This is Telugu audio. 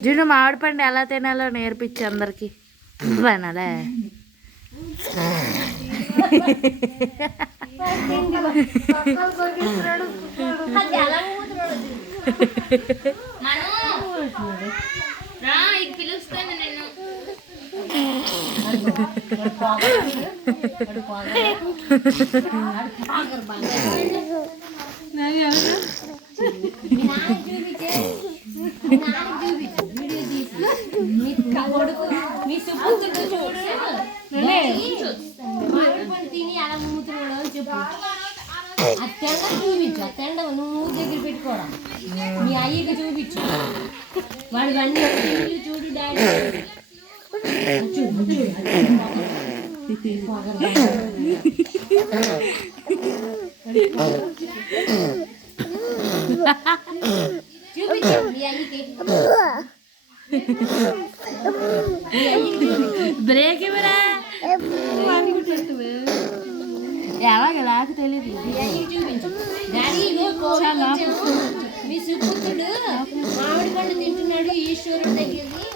జున్ను మామిడి పండు ఎలా తినాలో నేర్పించి అందరికి తినాలే. పిలుస్తాను నేను. తిని అలా మూతున్నాడు చెప్పు. అత్యంత చూపించు. అత్యంత నువ్వు దగ్గర పెట్టుకోవడం మీ అయ్యకి చూపించు. వాడు అన్ని చూడు డాడీ చూపించు మీ అయ్యకి. బ్రేక్ ఇవ్వరా ఎలాగ నాకు తెలియదు. చూపించు డాడీ. మీ సుపుత్రుడు మామిడి పండు తింటున్నాడు ఈశ్వరుడు దగ్గరికి.